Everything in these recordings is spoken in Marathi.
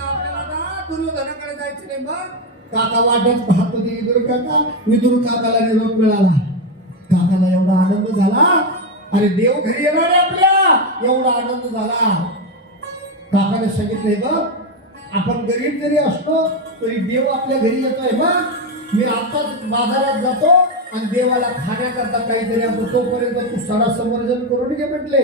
आपल्याला ना दुर्योधनाकडे जायचं नाही मग काका वाटत पाहत होते विदुर काका. विदुर काकाला निरोप मिळाला. काकाला एवढा आनंद झाला. अरे देव घरी येणार आहे आपल्या. एवढा आनंद झाला. काकाने सांगितलंय बघ आपण गरीब जरी असलो तरी देव आपल्या घरी येतोय बघ. मी आताच बाजारात जातो. आणि देवाला खाण्याकरता काहीतरी आपण तोपर्यंत तू सडा समर्जन करून घे म्हटले.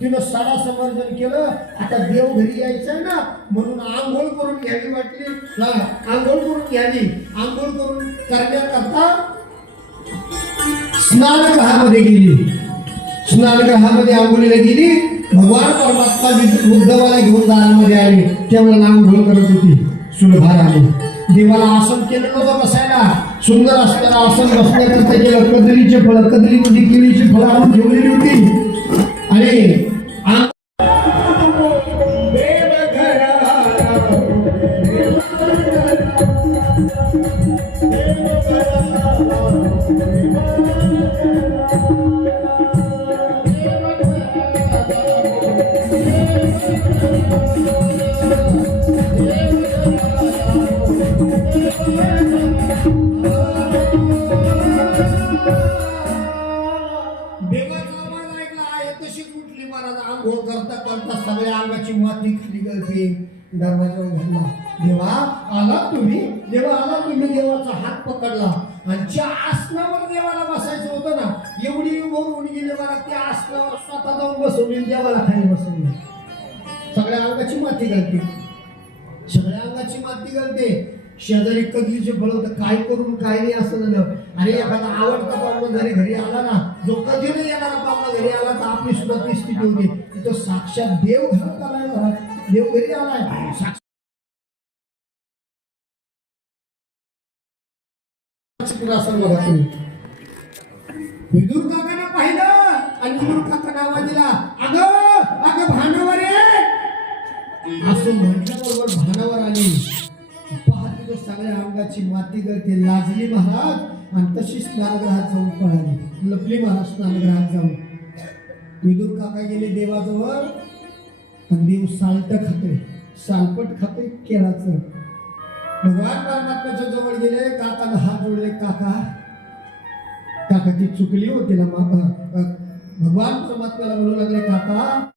तिनं सडा समर्जन केलं. आता देव घरी यायचा ना म्हणून आंघोळ करून घ्यावी वाटली. ना आंघोळ करून घ्यावी. आंघोळ करून करण्याकरता स्नानगृहामध्ये गेली. स्नानगृहामध्ये आंघोळीला गेली. भगवान परमात्मा उद्धवाला घेऊन दारामध्ये आले. त्यावेळेला आंघोळ करत होती. सुलभा देवाला आसन केलं नव्हतं बसायला. सुंदर असताना आसन बसल्याचं त्याच्या कदलीचे फळ कदलीमध्ये केळीची फळं आणून ठेवलेली होती. आणि गोल करता? करता सगळ्या अंगाची माती खाली गळते दरवाजा उघडला देवा आला तुम्ही. देवा आला तुम्ही. देवाचा हात पकडला. आणि ज्या आसनावर देवाला बसायचं होतं ना एवढी वर उडी गेली मला. त्या आसनावर स्वतः जाऊन बसवली देवाला खाली बसवली सगळ्या अंगाची माती गळते सगळ्या अंगाची माती घालते. शेजारी कधीचे फळ होतं काय करून काय नाही असं झालं. अरे एखादा आवडता पाहुणा जरी घरी आला ना जो कधी नाही येणारा पाहुणा घरी आला तर आपली सुद्धा ती स्थिती होती तिथं साक्षात देव घरात आलाय घरात. देव घरी आलाय. असं असेल पाहिलं आणि विदुर काकानं आवाज दिला अग अगं भानावर असं म्हण सगळ्या अंगाची माती गळते. लाजली महाराज. आणि तशी स्नानगृहात जाऊन पळाली. लपली महाराज स्नानगृहात जाऊन. विदुर काका गेले देवाजवळ. आणि देव सालट खाते. सालपट खाते केळाचं. भगवान परमात्म्याच्या जवळ गेले. काकाला हात जोडले काका काका ती चुकली होती ना भगवान परमात्म्याला म्हणू लागले काका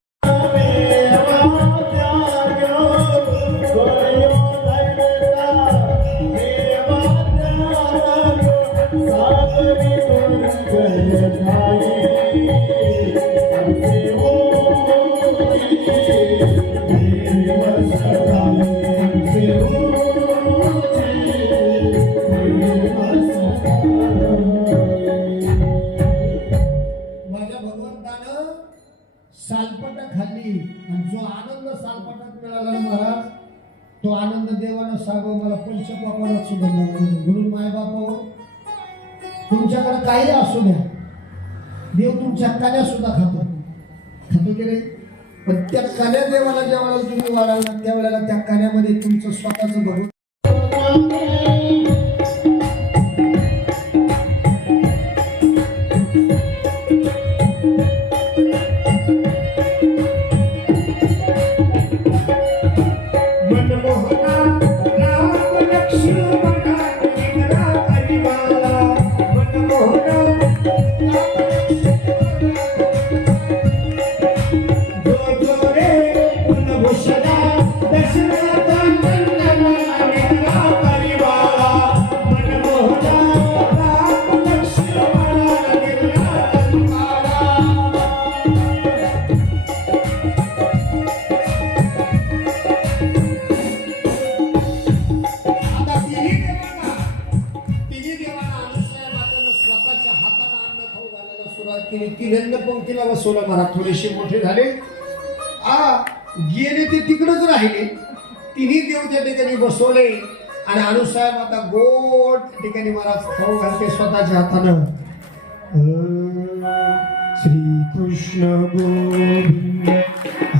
खाल्ली आणि जो आनंद सालपटात मिळाला महाराज तो आनंद देवानं सांगो मला पंचपापाला सुद्धा मिळाला म्हणून मायबाप तुमच्याकडे काही असू द्या. देव तुमच्या कल्या सुद्धा खातो. खातो की नाही? पण त्या कल्या देवाला ज्या वेळेला तुम्ही वाढवला त्यावेळेला त्या कल्यामध्ये तुमचं स्वतःचं भगवंत सोला महाराज थोडेसे मोठे झाले. आ गेले ते तिकडच राहिले. तिन्ही देव त्या ठिकाणी बसवले. आणि अनुसाहेब आता गोड त्या ठिकाणी महाराज खाऊ घालते स्वतःच्या हातानं. श्री कृष्ण गोविंद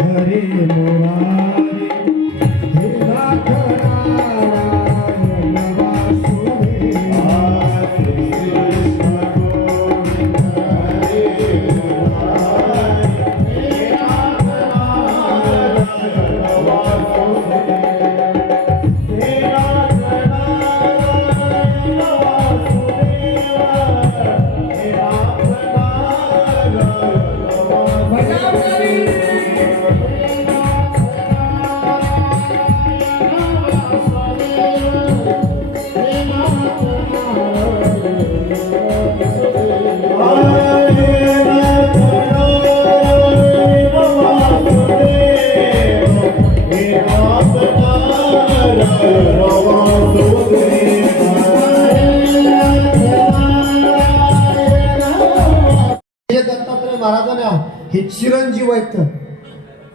हरे मोरा.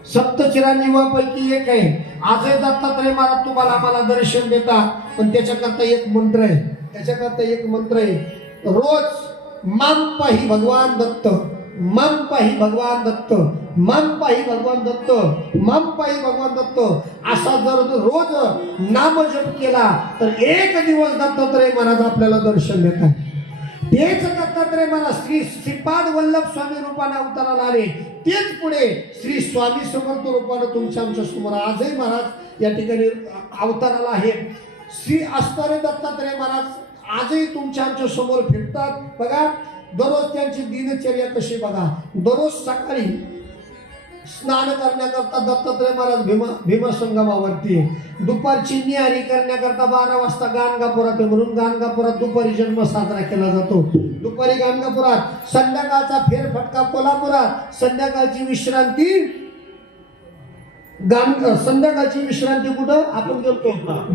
सप्तचिरांजीवापैकी एक आहे. आजही दत्तात्रय महाराज तुम्हाला मला दर्शन देता पण त्याच्याकरता एक मंत्र आहे. त्याच्याकरता एक मंत्र आहे. रोज माम पाही भगवान दत्त माम पाही भगवान दत्त माम पाही भगवान दत्त माम पाही भगवान दत्त. असा जर रोज नामजप केला तर एक दिवस दत्तात्रय महाराज आपल्याला दर्शन देतात. तेच दत्तात्रय मला श्री श्रीपाद वल्लभ स्वामी रूपाने अवताराला आले. तेच पुढे श्री स्वामी समर्थ रूपाने तुमच्या आमच्यासमोर आजही महाराज या ठिकाणी अवताराला आहेत. श्री असणारे दत्तात्रय महाराज आजही तुमच्या आमच्यासमोर फिरतात. बघा दररोज त्यांची दिनचर्या कशी बघा. दररोज सकाळी स्नान करण्याकरता दत्तात्रय महाराज भीमा भीमसंगमावरती आहे. दुपारची निहारी करण्याकरता बारा वाजता गाणगापुरात आहे म्हणून गाणगापुरात दुपारी जन्म साजरा केला जातो दुपारी गाणगापुरात संध्याकाळचा फेरफटका कोल्हापुरात संध्याकाळची विश्रांती गाण संध्याकाळची विश्रांती कुठं? आपण करतो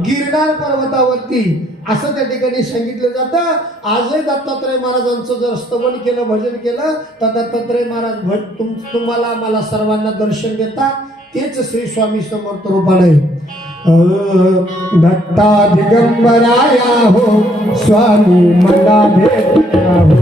गिरनार पर्वतावरती. असं त्या ठिकाणी सांगितलं जातं. आजही दत्तात्रय महाराजांचं जर स्तवन केलं भजन केलं तर दत्तात्रय महाराज भट तुम तुम्हाला मला सर्वांना दर्शन देतात. तेच श्री स्वामी समर्थ रूपाने. दत्ता दिगंबराया हो स्वामी मला भेटला हो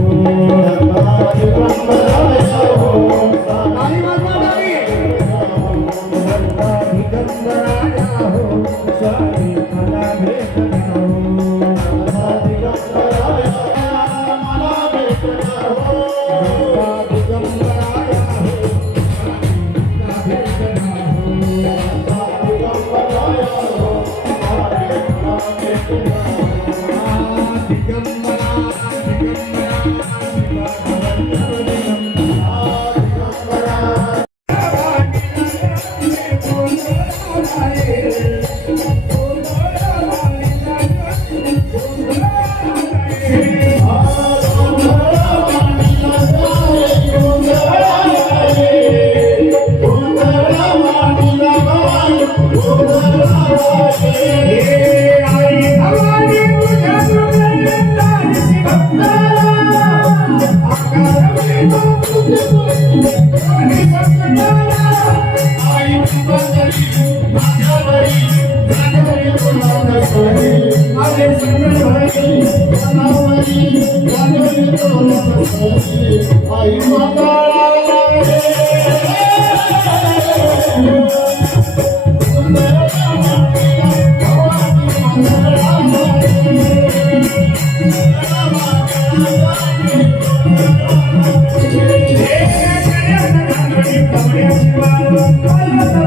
Thank you.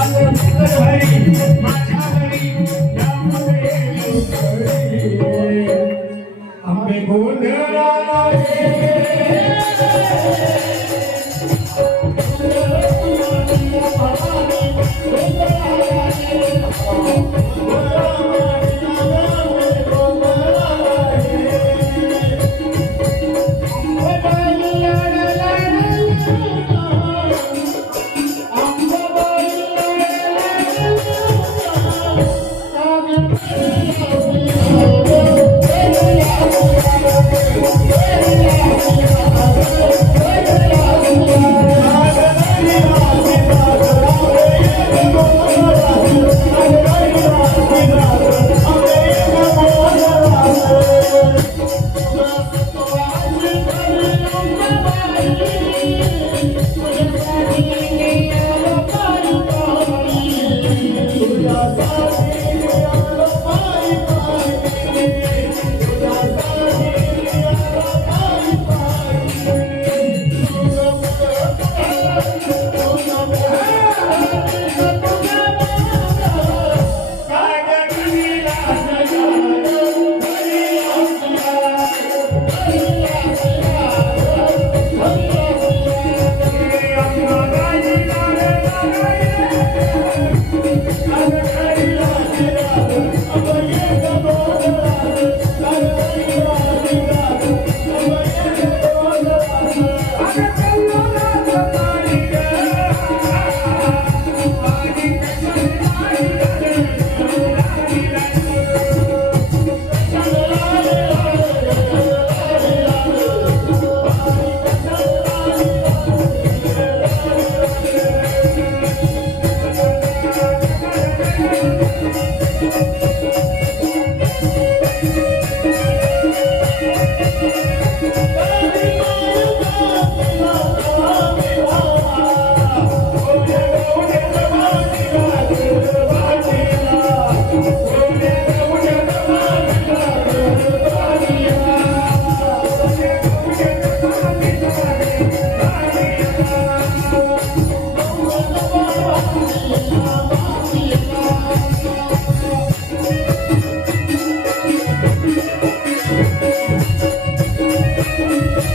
आंबे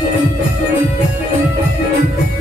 Thank you.